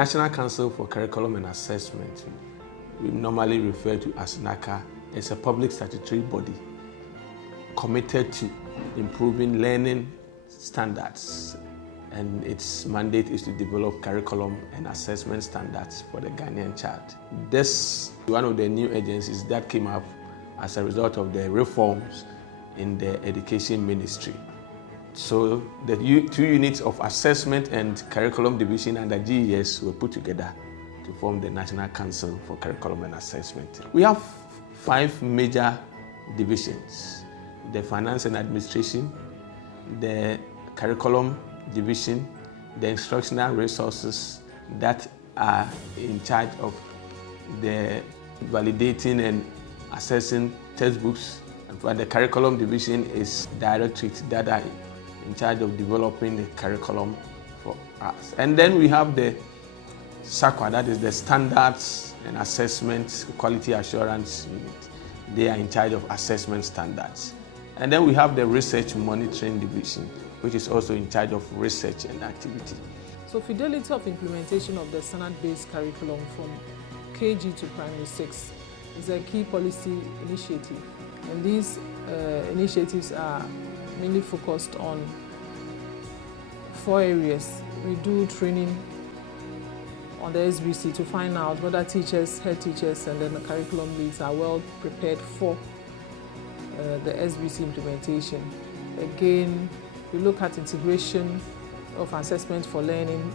National Council for Curriculum and Assessment, we normally refer to as NaCCA, is a public statutory body committed to improving learning standards, and its mandate is to develop curriculum and assessment standards for the Ghanaian child. This is one of the new agencies that came up as a result of the reforms in the education ministry. So the two units of assessment and curriculum division under GES were put together to form the National Council for Curriculum and Assessment. We have 5 major divisions: the Finance and Administration, the Curriculum Division, the Instructional Resources that are in charge of the validating and assessing textbooks, and for the Curriculum Division is Directorate that are in charge of developing the curriculum for us. And then we have the NaCCA, that is the Standards and Assessment Quality Assurance Unit. They are in charge of assessment standards. And then we have the Research Monitoring Division, which is also in charge of research and activity. So fidelity of implementation of the standard-based curriculum from KG to Primary 6 is a key policy initiative. And these initiatives are mainly focused on 4 areas. We do training on the SBC to find out whether teachers, head teachers, and then the curriculum leads are well prepared for the SBC implementation. Again, we look at integration of assessment for learning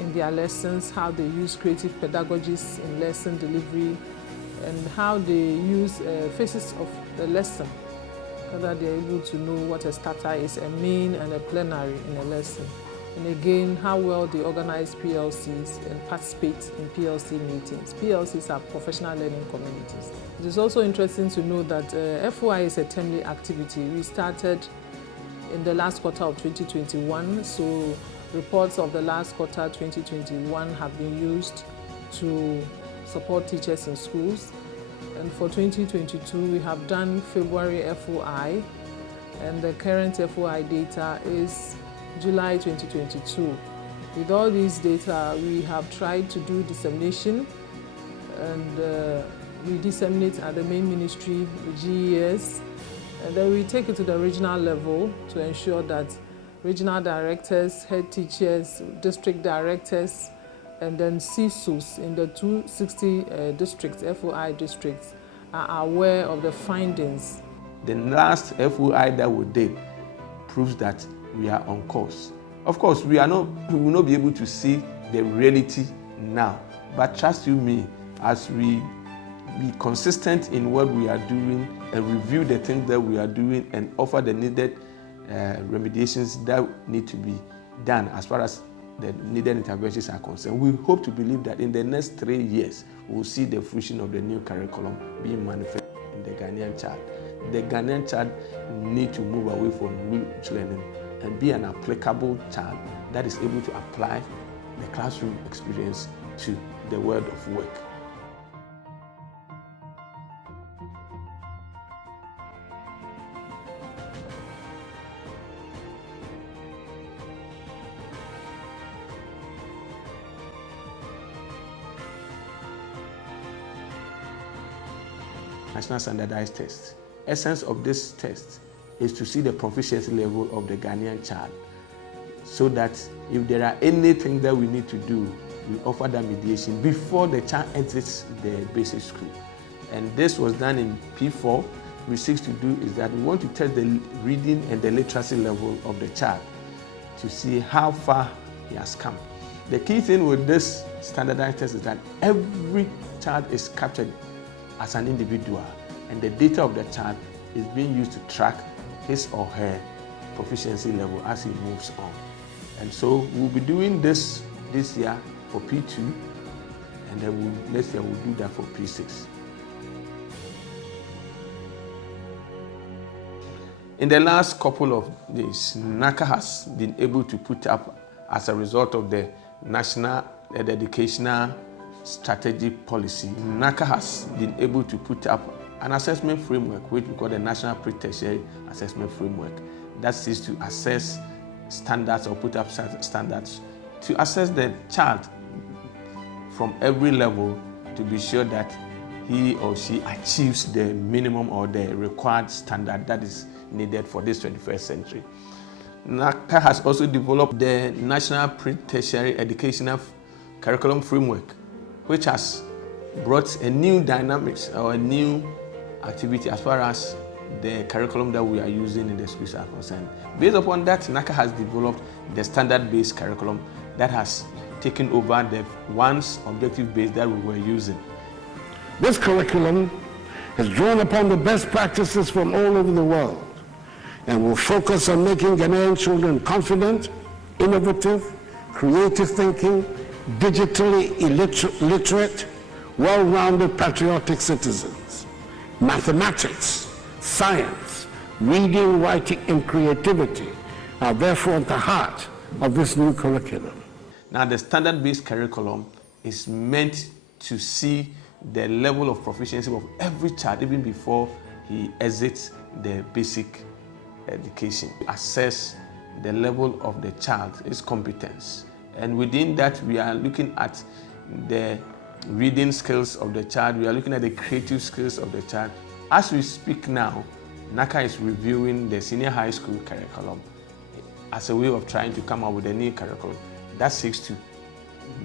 in their lessons, how they use creative pedagogies in lesson delivery, and how they use phases of the lesson, whether they're able to know what a starter is, a main and a plenary in a lesson. And again, how well they organize PLCs and participate in PLC meetings. PLCs are professional learning communities. It is also interesting to know that FOI is a timely activity. We started in the last quarter of 2021, so reports of the last quarter 2021 have been used to support teachers in schools. And for 2022, we have done February FOI, and the current FOI data is July 2022. With all these data, we have tried to do dissemination, and we disseminate at the main ministry, the GES, and then we take it to the regional level to ensure that regional directors, head teachers, district directors, and then CSUs in the 260 districts, FOI districts, are aware of the findings. The last FOI that we did proves that we are on course. Of course, we will not be able to see the reality now, but trust you me, as we be consistent in what we are doing and review the things that we are doing and offer the needed remediations that need to be done as far as the needed interventions are concerned, we hope to believe that in the next 3 years, we will see the fruition of the new curriculum being manifested in the Ghanaian child. The Ghanaian child needs to move away from rote learning and be an applicable child that is able to apply the classroom experience to the world of work. National Standardized Test. Essence of this test is to see the proficiency level of the Ghanaian child, so that if there are anything that we need to do, we offer that mediation before the child exits the basic school. And this was done in P4. What we seek to do is that we want to test the reading and the literacy level of the child to see how far he has come. The key thing with this standardized test is that every child is captured as an individual, and the data of the child is being used to track his or her proficiency level as he moves on. And so we'll be doing this year for P2, and then next year we'll do that for P6. In the last couple of days, NaCCA has been able to put up, as a result of the national educational strategy policy, NaCCA has been able to put up an assessment framework, which we call the National Pre-Tertiary Assessment Framework, that seeks to assess standards or put up standards to assess the child from every level to be sure that he or she achieves the minimum or the required standard that is needed for this 21st century. NaCCA has also developed the National Pre-Tertiary Educational Curriculum Framework, which has brought a new dynamics or a new activity as far as the curriculum that we are using in the schools are concerned. Based upon that, NaCCA has developed the standard-based curriculum that has taken over the once objective-based that we were using. This curriculum has drawn upon the best practices from all over the world and will focus on making Ghanaian children confident, innovative, creative thinking, digitally literate, well-rounded patriotic citizens. Mathematics, science, reading, writing, and creativity are therefore at the heart of this new curriculum. Now, the standard-based curriculum is meant to see the level of proficiency of every child even before he exits the basic education. Assess the level of the child, its competence. And within that, we are looking at the reading skills of the child, we are looking at the creative skills of the child. As we speak now, NaCCA is reviewing the senior high school curriculum as a way of trying to come up with a new curriculum that seeks to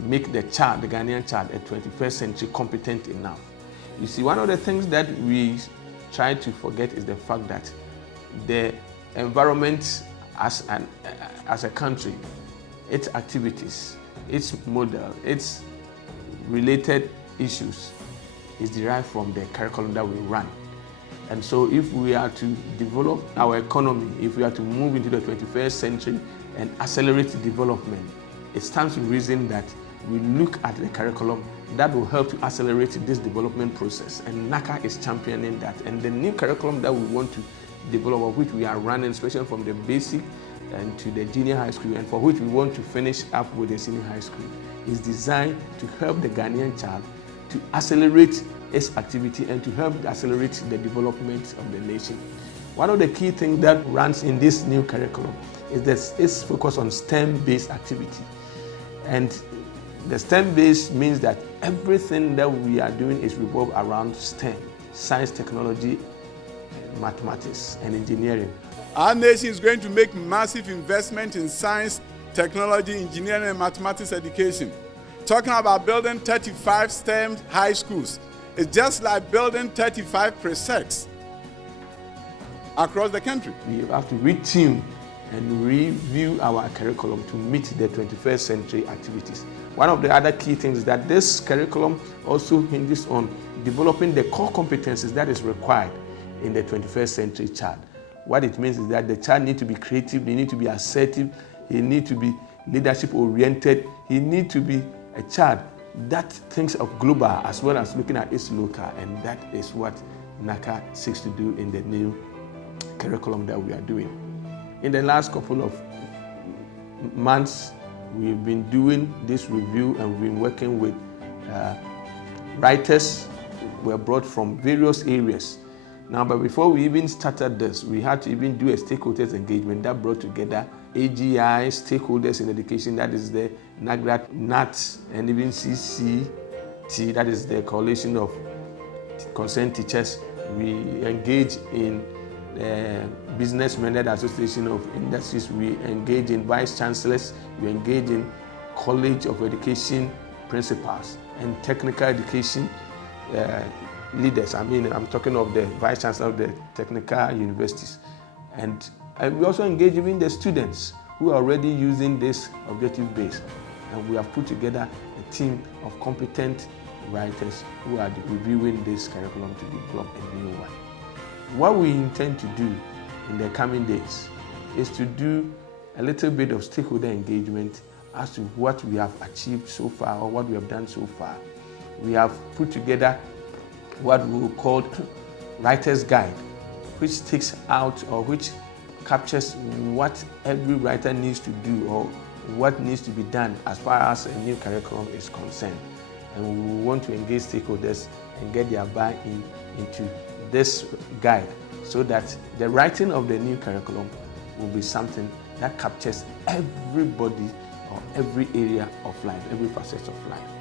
make the child, the Ghanaian child, a 21st century competent enough. You see, one of the things that we try to forget is the fact that the environment as a country, its activities, its model, its related issues is derived from the curriculum that we run. And so if we are to develop our economy, if we are to move into the 21st century and accelerate development, it stands to reason that we look at the curriculum that will help to accelerate this development process. And NaCCA is championing that. And the new curriculum that we want to develop, of which we are running, especially from the basic and to the junior high school, and for which we want to finish up with the senior high school, is designed to help the Ghanaian child to accelerate its activity and to help accelerate the development of the nation. One of the key things that runs in this new curriculum is that it's focused on STEM-based activity. And the STEM-based means that everything that we are doing is revolved around STEM, science, technology, mathematics, and engineering. Our nation is going to make massive investment in science, technology, engineering, and mathematics education. Talking about building 35 STEM high schools, it's just like building 35 precepts across the country. We have to retune and review our curriculum to meet the 21st century activities. One of the other key things is that this curriculum also hinges on developing the core competencies that is required in the 21st century child. What it means is that the child needs to be creative, they need to be assertive, he needs to be leadership oriented, he needs to be a child that thinks of global as well as looking at its local, and that is what NaCCA seeks to do in the new curriculum that we are doing. In the last couple of months, we've been doing this review and we've been working with writers who were brought from various areas. Now, but before we even started this, we had to even do a stakeholders engagement that brought together AGI, stakeholders in education, that is the NAGRAT, NAT, and even CCT, that is the Coalition of Concerned Teachers. We engage in Businessmen Association of Industries, we engage in vice chancellors, we engage in College of Education principals and technical education leaders. I'm talking of the vice chancellor of the technical universities. And we also engage even the students who are already using this objective base. And we have put together a team of competent writers who are reviewing this curriculum to develop a new one. What we intend to do in the coming days is to do a little bit of stakeholder engagement as to what we have achieved so far or what we have done so far. We have put together what we will call Writer's Guide, which takes out or which captures what every writer needs to do or what needs to be done as far as a new curriculum is concerned. And we want to engage stakeholders and get their buy-in into this guide so that the writing of the new curriculum will be something that captures everybody or every area of life, every facet of life.